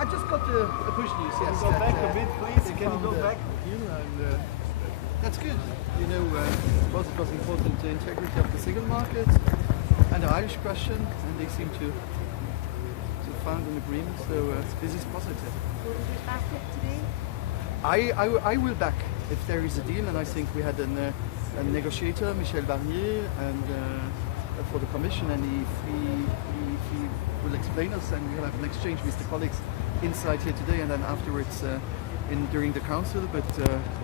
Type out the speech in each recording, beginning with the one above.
I just got the push news. Yes, Go back a bit, please. they Can you found, go back? That's good. You know, because it was important the integrity of the single market and the Irish question, and they seem to find an agreement. So this is positive. Will you back it today? I will back if there is a deal, and I think we had a negotiator, Michel Barnier, and for the Commission, and if he will explain us, and we'll have an exchange with the colleagues inside here today, and then afterwards during the council. But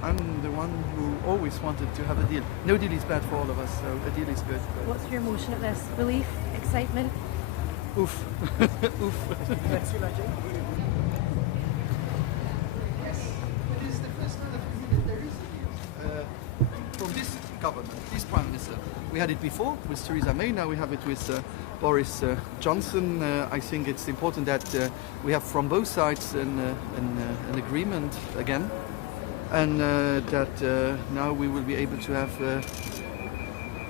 I'm the one who always wanted to have a deal. No deal is bad for all of us, so a deal is good. What's your emotion at this? Relief? Excitement? Oof. Oof. Thanks for watching. It is the first time that there is a deal from this government, this Prime Minister. We had it before with Theresa May, now we have it with Boris Johnson. I think it's important that we have from both sides an agreement again, and that now we will be able to have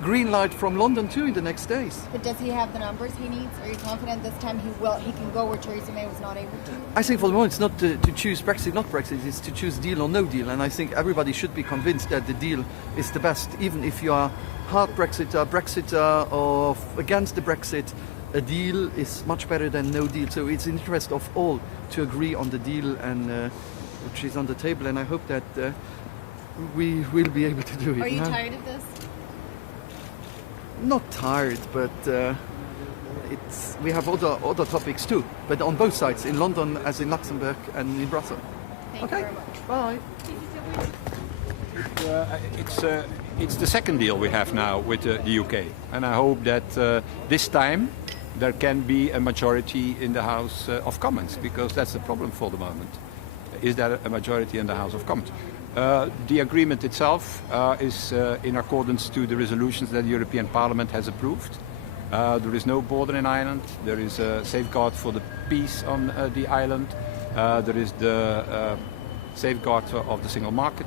green light from London too in the next days. But does he have the numbers he needs? Are you confident this time he can go where Theresa May was not able to? I think for the moment it's not to choose Brexit, not Brexit, it's to choose deal or no deal. And I think everybody should be convinced that the deal is the best. Even if you are hard Brexiter or against the Brexit, a deal is much better than no deal. So it's in the interest of all to agree on the deal and which is on the table. And I hope that we will be able to do it. Are you tired of this? Not tired, but we have other topics too, but on both sides, in London as in Luxembourg and in Brussels. Thank you very much. Bye. It's the second deal we have now with the UK, and I hope that this time there can be a majority in the House of Commons, because that's the problem for the moment. Is there a majority in the House of Commons? The agreement itself is in accordance to the resolutions that the European Parliament has approved. There is no border in Ireland. There is a safeguard for the peace on the island. There is the safeguard of the single market.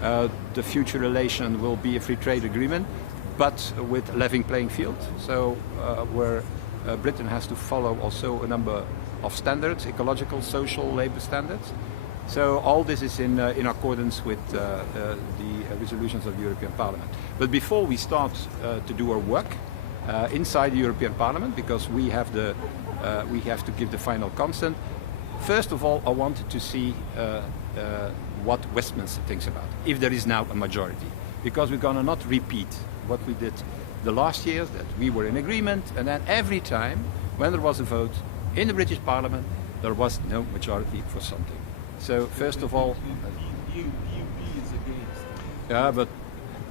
The future relation will be a free trade agreement, but with a level playing field. So where Britain has to follow also a number of standards, ecological, social, labour standards. So all this is in accordance with the resolutions of the European Parliament. But before we start to do our work inside the European Parliament, because we have to give the final consent, first of all I wanted to see what Westminster thinks about it, if there is now a majority. Because we're going to not repeat what we did the last years, that we were in agreement, and then every time when there was a vote in the British Parliament, there was no majority for something. So first of all, UP is against. yeah, but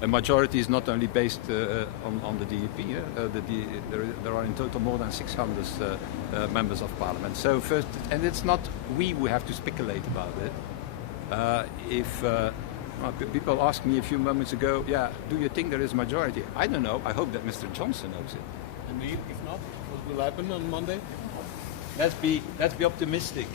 a majority is not only based on the DUP. There are in total more than 600 members of Parliament. So first, and it's not we who have to speculate about it. People asked me a few moments ago, yeah, do you think there is a majority? I don't know. I hope that Mr. Johnson knows it. And if not, what will happen on Monday? Let's be optimistic.